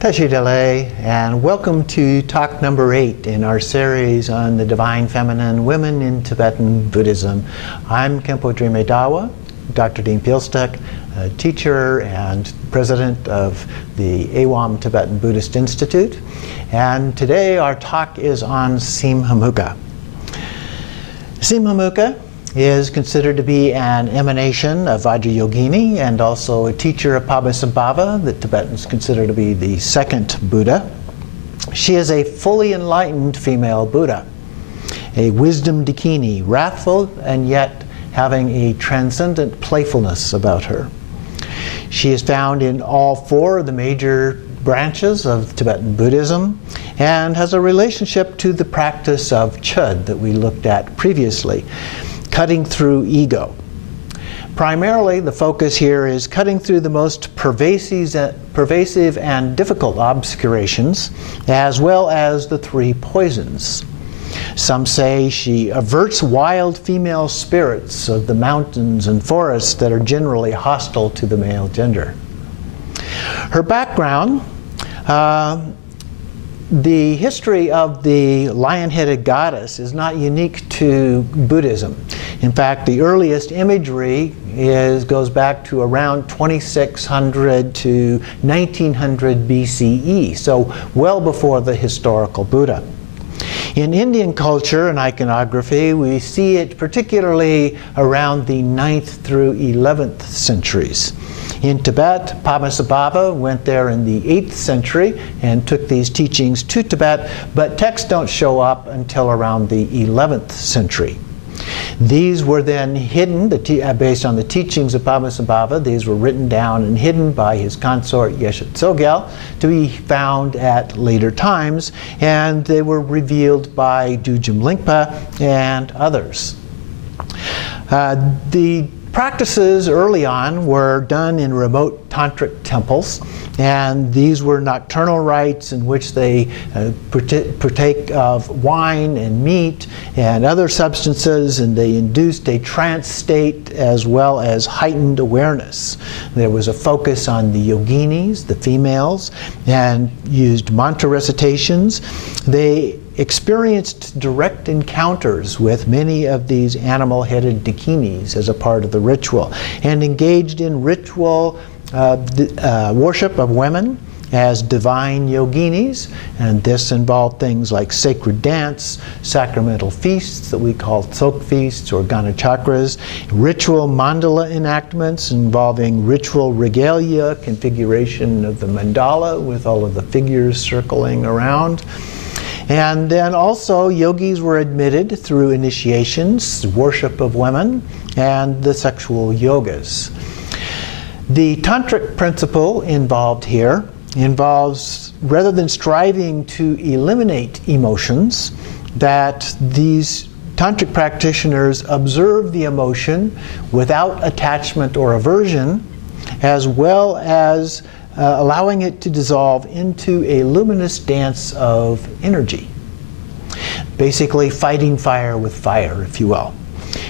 Tashidale, and welcome to talk number 8 in our series on the Divine Feminine, Women in Tibetan Buddhism. I'm Khenpo Drimed Dawa, Dr. Dean Pielstuck, a teacher and president of the Awam Tibetan Buddhist Institute. And today our talk is on Simhamukha. Simhamukha is considered to be an emanation of Vajrayogini and also a teacher of Padmasambhava that Tibetans consider to be the second Buddha. She is a fully enlightened female Buddha, a wisdom dakini, wrathful and yet having a transcendent playfulness about her. She is found in all 4 of the major branches of Tibetan Buddhism and has a relationship to the practice of Chud that we looked at previously, cutting through ego. Primarily, the focus here is cutting through the most pervasive and difficult obscurations, as well as the 3 poisons. Some say she averts wild female spirits of the mountains and forests that are generally hostile to the male gender. Her background, the history of the lion-headed goddess is not unique to Buddhism. In fact, the earliest imagery goes back to around 2600 to 1900 BCE, so well before the historical Buddha. In Indian culture and iconography, we see it particularly around the 9th through 11th centuries. In Tibet, Padmasambhava went there in the 8th century and took these teachings to Tibet, but texts don't show up until around the 11th century. These were then hidden, based on the teachings of Padmasambhava. These were written down and hidden by his consort Yeshe Tsogyal to be found at later times, and they were revealed by Dujim Lingpa and others. The practices early on were done in remote tantric temples, and these were nocturnal rites in which they partake of wine and meat and other substances, and they induced a trance state as well as heightened awareness. There was a focus on the yoginis, the females, and used mantra recitations. They experienced direct encounters with many of these animal-headed dakinis as a part of the ritual, and engaged in ritual worship of women as divine yoginis, and this involved things like sacred dance, sacramental feasts that we call tsok feasts or ganachakras, ritual mandala enactments involving ritual regalia, configuration of the mandala with all of the figures circling around. And then also yogis were admitted through initiations, worship of women, and the sexual yogas. The Tantric Principle involved here involves, rather than striving to eliminate emotions, that these Tantric practitioners observe the emotion without attachment or aversion, as well as allowing it to dissolve into a luminous dance of energy. Basically fighting fire with fire, if you will.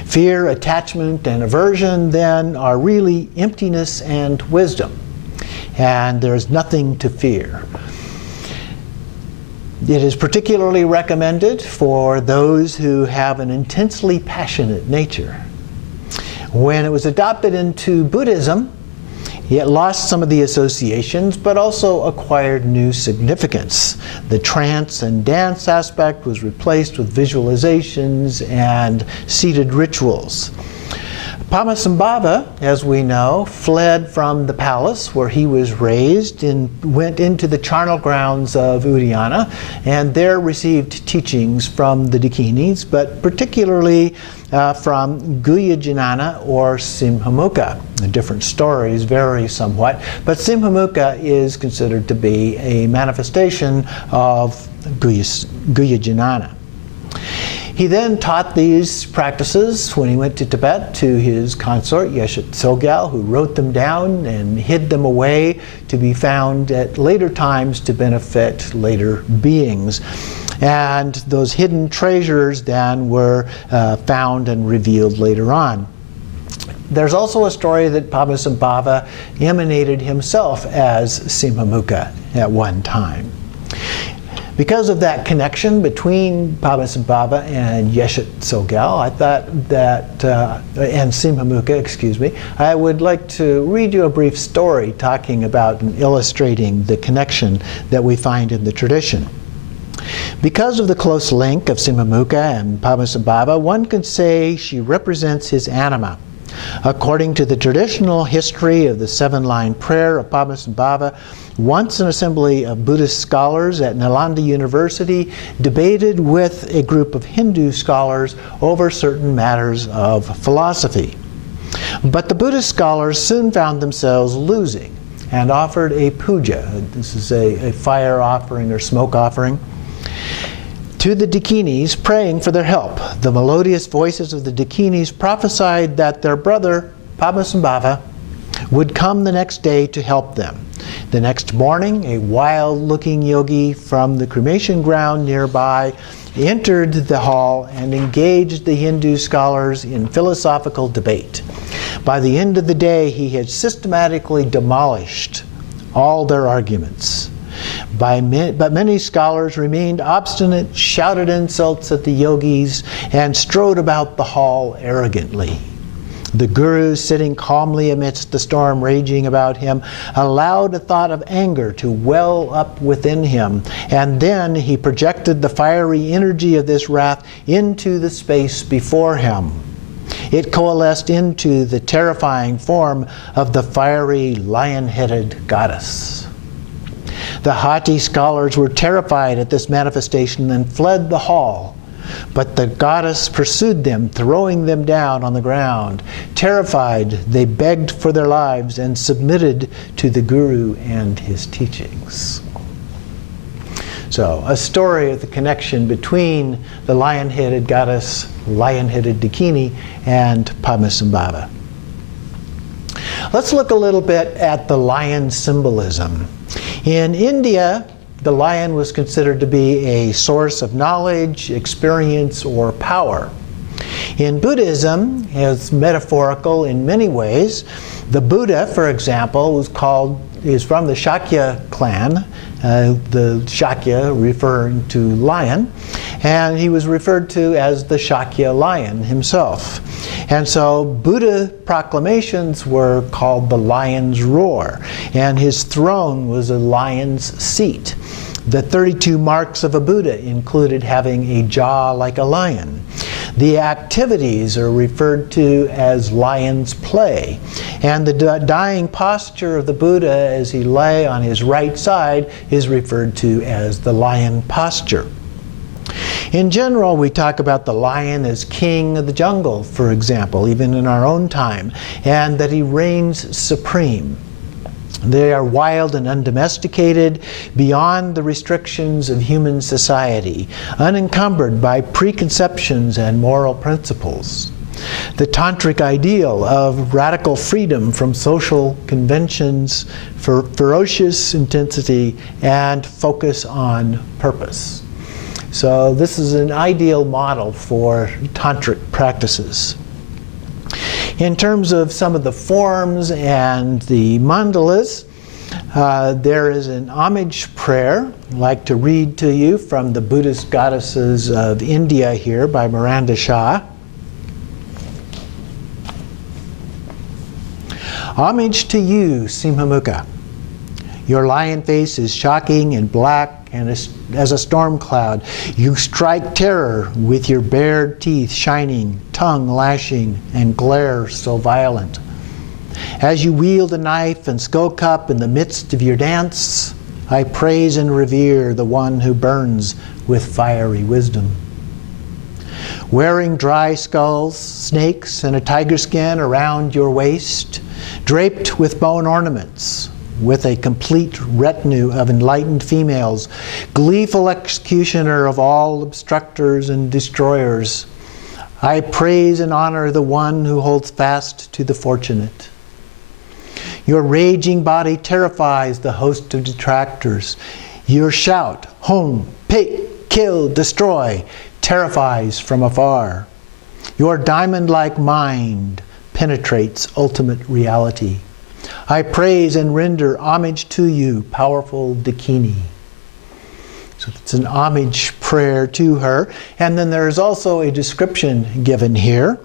Fear, attachment, and aversion then are really emptiness and wisdom, and there's nothing to fear. It is particularly recommended for those who have an intensely passionate nature. When it was adopted into Buddhism, it lost some of the associations, but also acquired new significance. The trance and dance aspect was replaced with visualizations and seated rituals. Padmasambhava, as we know, fled from the palace where he was raised and went into the charnel grounds of Udayana, and there received teachings from the dakinis, but particularly from Guhya or Simhamukha. The different stories vary somewhat, but Simhamukha is considered to be a manifestation of Guhya. He then taught these practices when he went to Tibet to his consort Yeshe Tsogyal, who wrote them down and hid them away to be found at later times to benefit later beings. And those hidden treasures then were found and revealed later on. there's also a story that Padmasambhava emanated himself as Simhamukha at one time. Because of that connection between Padmasambhava and Yeshet Tsogyal, I thought that, and Simhamukha, excuse me, I would like to read you a brief story talking about and illustrating the connection that we find in the tradition. Because of the close link of Simhamukha and Padmasambhava, one could say she represents his anima. According to the traditional history of the seven-line prayer of Padmasambhava, once an assembly of Buddhist scholars at Nalanda University debated with a group of Hindu scholars over certain matters of philosophy. But the Buddhist scholars soon found themselves losing and offered a puja. This is a fire offering or smoke offering to the dakinis, praying for their help. The melodious voices of the dakinis prophesied that their brother, Padmasambhava, would come the next day to help them. The next morning, a wild-looking yogi from the cremation ground nearby entered the hall and engaged the Hindu scholars in philosophical debate. By the end of the day, he had systematically demolished all their arguments. But many scholars remained obstinate, shouted insults at the yogis, and strode about the hall arrogantly. The guru, sitting calmly amidst the storm raging about him, allowed a thought of anger to well up within him, and then he projected the fiery energy of this wrath into the space before him. It coalesced into the terrifying form of the fiery lion-headed goddess. The haughty scholars were terrified at this manifestation and fled the hall. But the goddess pursued them, throwing them down on the ground. Terrified, they begged for their lives and submitted to the guru and his teachings. So, a story of the connection between the lion-headed goddess, lion-headed Dakini, and Padmasambhava. Let's look a little bit at the lion symbolism. In India, the lion was considered to be a source of knowledge, experience, or power. In Buddhism, it's metaphorical in many ways. The Buddha, for example, is from the Shakya clan, the Shakya referring to lion, and he was referred to as the Shakya lion himself. And so Buddha proclamations were called the lion's roar, and his throne was a lion's seat. The 32 marks of a Buddha included having a jaw like a lion. The activities are referred to as lion's play. And the dying posture of the Buddha as he lay on his right side is referred to as the lion posture. In general, we talk about the lion as king of the jungle, for example, even in our own time, and that he reigns supreme. They are wild and undomesticated, beyond the restrictions of human society, unencumbered by preconceptions and moral principles. The tantric ideal of radical freedom from social conventions, for ferocious intensity, and focus on purpose. So this is an ideal model for tantric practices. In terms of some of the forms and the mandalas, there is an homage prayer. I'd like to read to you from the Buddhist Goddesses of India here by Miranda Shah. Homage to you, Simhamukha. Your lion face is shocking and black, and as a storm cloud, you strike terror with your bared teeth shining, tongue lashing, and glare so violent. As you wield a knife and skull cup in the midst of your dance, I praise and revere the one who burns with fiery wisdom. Wearing dry skulls, snakes, and a tiger skin around your waist, draped with bone ornaments, with a complete retinue of enlightened females, gleeful executioner of all obstructors and destroyers, I praise and honor the one who holds fast to the fortunate. Your raging body terrifies the host of detractors. Your shout, home, pick, kill, destroy, terrifies from afar. Your diamond-like mind penetrates ultimate reality. I praise and render homage to you, powerful Dakini. So it's an homage prayer to her. And then there is also a description given here.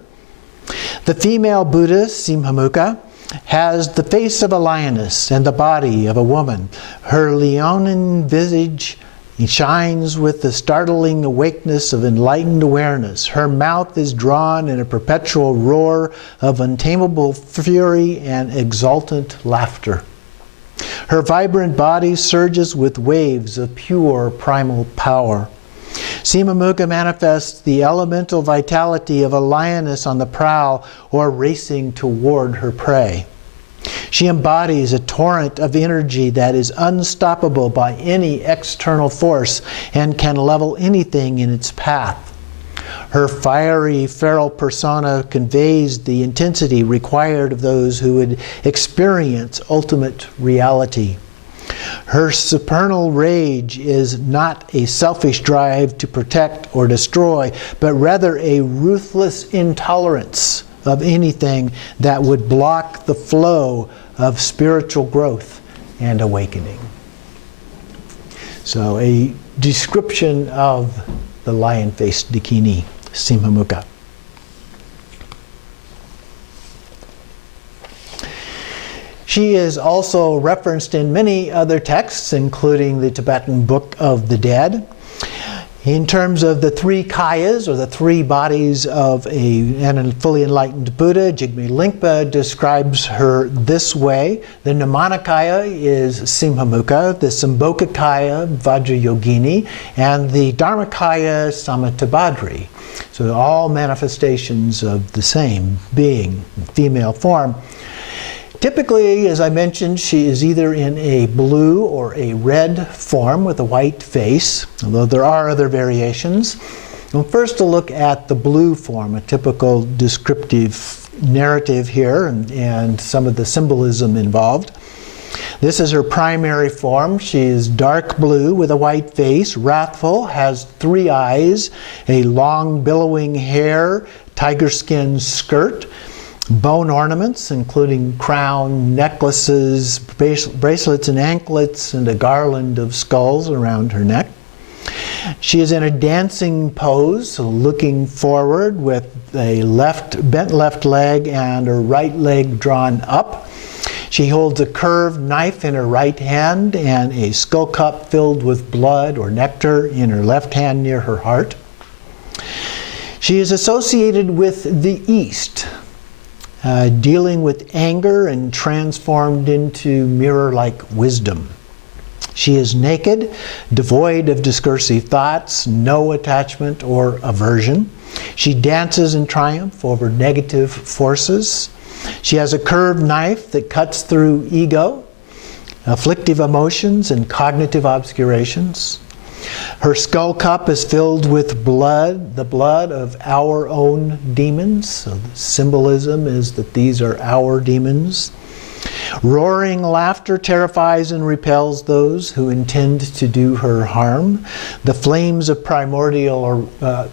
The female Buddha, Simhamukha, has the face of a lioness and the body of a woman. Her leonine visage shines with the startling awakeness of enlightened awareness. Her mouth is drawn in a perpetual roar of untamable fury and exultant laughter. Her vibrant body surges with waves of pure primal power. Simhamukha manifests the elemental vitality of a lioness on the prowl or racing toward her prey. She embodies a torrent of energy that is unstoppable by any external force and can level anything in its path. Her fiery, feral persona conveys the intensity required of those who would experience ultimate reality. Her supernal rage is not a selfish drive to protect or destroy, but rather a ruthless intolerance of anything that would block the flow of spiritual growth and awakening. So a description of the Lion-Faced Dakini, Simhamukha. She is also referenced in many other texts, including the Tibetan Book of the Dead. In terms of the three kayas, or the three bodies of a fully enlightened Buddha, Jigme Lingpa describes her this way. The Nirmanakaya is Simhamukha, the Sambhogakaya, Vajrayogini, and the Dharmakaya, Samantabhadri. So all manifestations of the same being, female form. Typically, as I mentioned, she is either in a blue or a red form with a white face, although there are other variations. Well, first, a look at the blue form, a typical descriptive narrative here, and some of the symbolism involved. This is her primary form. She is dark blue with a white face, wrathful, has 3 eyes, a long billowing hair, tiger skin skirt, bone ornaments, including crown, necklaces, bracelets and anklets, and a garland of skulls around her neck. She is in a dancing pose, looking forward with a bent left leg and her right leg drawn up. She holds a curved knife in her right hand and a skull cup filled with blood or nectar in her left hand near her heart. She is associated with the East, dealing with anger and transformed into mirror-like wisdom. She is naked, devoid of discursive thoughts, no attachment or aversion. She dances in triumph over negative forces. She has a curved knife that cuts through ego, afflictive emotions, and cognitive obscurations. Her skull cup is filled with blood, the blood of our own demons. So the symbolism is that these are our demons. Roaring laughter terrifies and repels those who intend to do her harm. The flames of primordial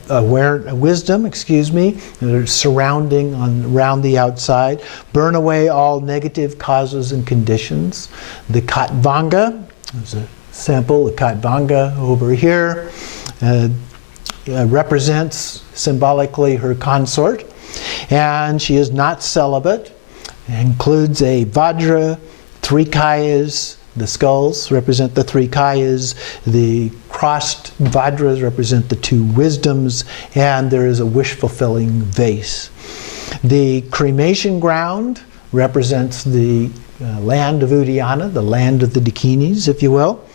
wisdom, that are surrounding around the outside, burn away all negative causes and conditions. The Katvanga, there's a sample of Katvanga over here, represents symbolically her consort, and she is not celibate. It includes a Vajra, 3 kayas. The skulls represent the 3 kayas. The crossed Vajras represent the 2 wisdoms, and there is a wish-fulfilling vase. The cremation ground represents the land of Udayana, the land of the Dakinis, if you will.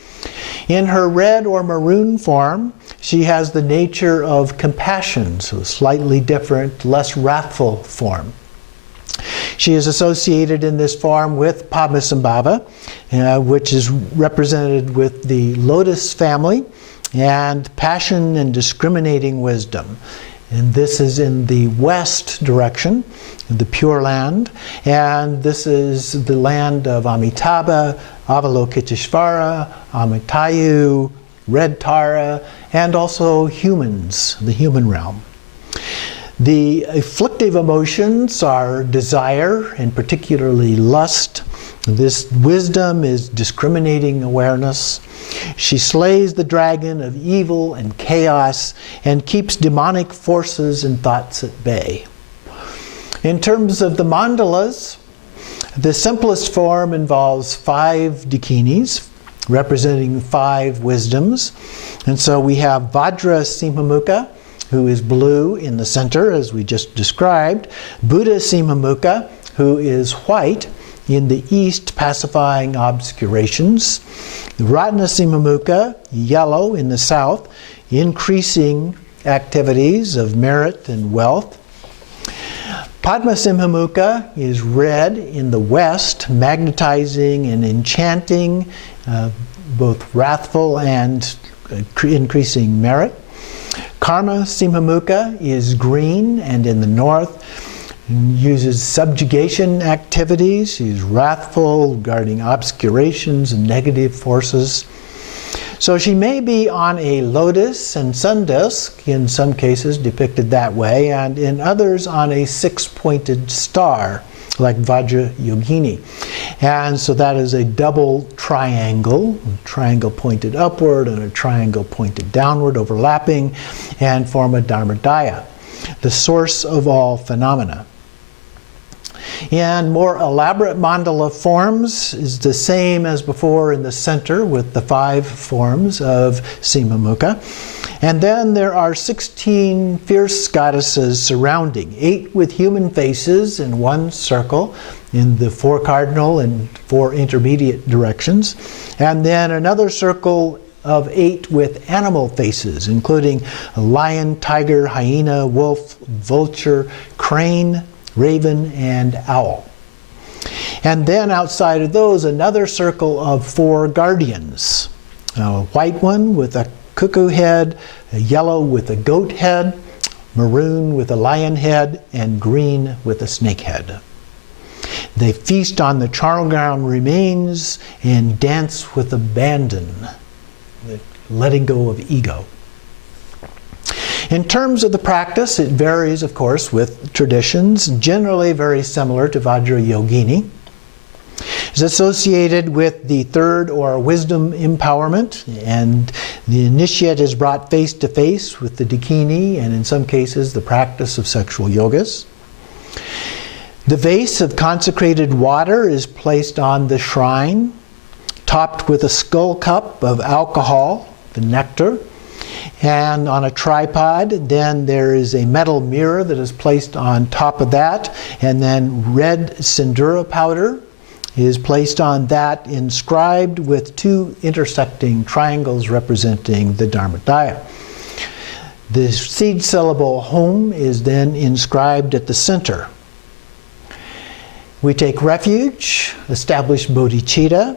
In her red or maroon form, she has the nature of compassion, so slightly different, less wrathful form. She is associated in this form with Padmasambhava, which is represented with the lotus family, and passion and discriminating wisdom. And this is in the west direction, the Pure Land, and this is the land of Amitabha, Avalokiteshvara, Amitayu, Red Tara, and also humans, the human realm. The afflictive emotions are desire, and particularly lust. This wisdom is discriminating awareness. She slays the dragon of evil and chaos and keeps demonic forces and thoughts at bay. In terms of the mandalas, the simplest form involves 5 dakinis, representing 5 wisdoms. And so we have Vajra Simhamukha, who is blue in the center, as we just described. Buddha Simhamukha, who is white in the east, pacifying obscurations. Ratna Simhamukha, yellow in the south, increasing activities of merit and wealth. Padmasambhava is red in the west, magnetizing and enchanting, both wrathful and increasing merit. Karma Simhamukha is green and in the north, uses subjugation activities. She's wrathful, guarding obscurations and negative forces. So she may be on a lotus and sun disk, in some cases depicted that way, and in others on a 6-pointed star, like Vajra Yogini. And so that is a double triangle, a triangle pointed upward and a triangle pointed downward, overlapping, and form a Dharmadaya, the source of all phenomena. In more elaborate mandala forms is the same as before in the center with the 5 forms of Simhamukha. And then there are 16 fierce goddesses surrounding, 8 with human faces in one circle in the 4 cardinal and 4 intermediate directions. And then another circle of 8 with animal faces, including a lion, tiger, hyena, wolf, vulture, crane, raven, and owl. And then outside of those, another circle of 4 guardians. A white one with a cuckoo head, a yellow with a goat head, maroon with a lion head, and green with a snake head. They feast on the charnel ground remains and dance with abandon, letting go of ego. In terms of the practice, it varies, of course, with traditions, generally very similar to Vajra Yogini. It's associated with the 3rd or wisdom empowerment, and the initiate is brought face to face with the dakini, and in some cases the practice of sexual yogas. The vase of consecrated water is placed on the shrine, topped with a skull cup of alcohol, the nectar. And on a tripod, then there is a metal mirror that is placed on top of that, and then red sindura powder is placed on that, inscribed with 2 intersecting triangles representing the Dharmadaya. The seed syllable Hom is then inscribed at the center. We take refuge, establish bodhicitta.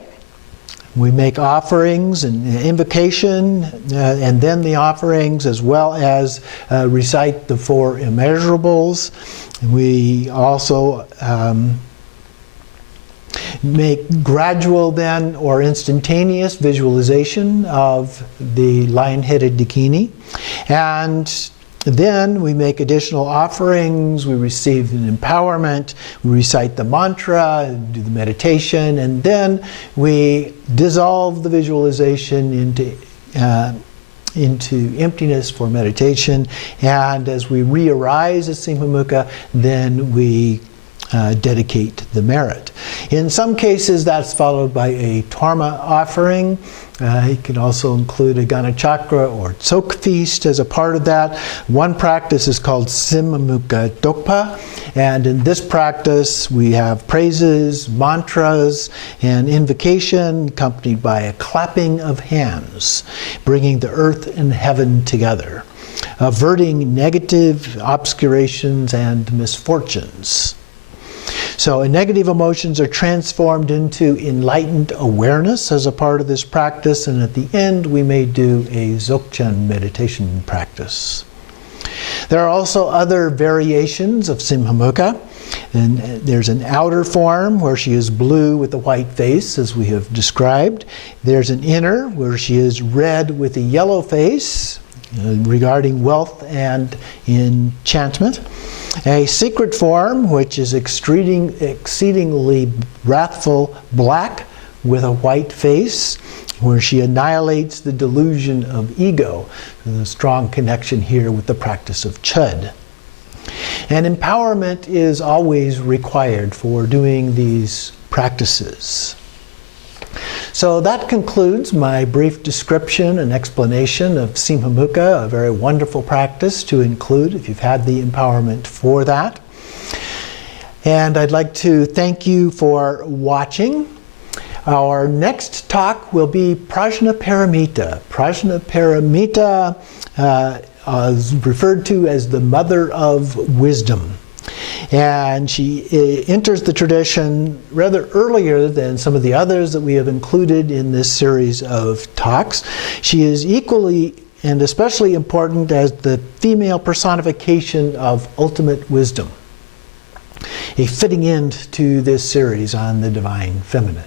We make offerings and invocation, and then the offerings, as well as recite the 4 immeasurables. We also make gradual then or instantaneous visualization of the lion-headed dakini. And then we make additional offerings, we receive an empowerment, we recite the mantra, do the meditation, and then we dissolve the visualization into emptiness for meditation. And as we re-arise as Simhamukha, then we dedicate the merit. In some cases, that's followed by a Dharma offering. It can also include a Ganachakra or Tsok feast as a part of that. One practice is called Simhamukha Dokpa, and in this practice we have praises, mantras, and invocation accompanied by a clapping of hands, bringing the earth and heaven together, averting negative obscurations and misfortunes. So negative emotions are transformed into enlightened awareness as a part of this practice, and at the end we may do a Dzogchen meditation practice. There are also other variations of Simhamukha, and there's an outer form where she is blue with a white face, as we have described. There's an inner where she is red with a yellow face, regarding wealth and enchantment. A secret form, which is exceedingly wrathful black with a white face, where she annihilates the delusion of ego. There's a strong connection here with the practice of Chud. And empowerment is always required for doing these practices. So that concludes my brief description and explanation of Simhamukha, a very wonderful practice to include if you've had the empowerment for that. And I'd like to thank you for watching. Our next talk will be Prajnaparamita. Prajnaparamita is referred to as the mother of wisdom. And she enters the tradition rather earlier than some of the others that we have included in this series of talks. She is equally and especially important as the female personification of ultimate wisdom, a fitting end to this series on the Divine Feminine.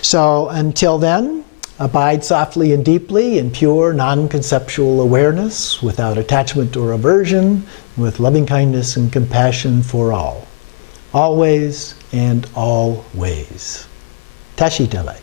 So until then, abide softly and deeply in pure, non-conceptual awareness, without attachment or aversion, with loving kindness and compassion for all, always and always. Tashi Delek.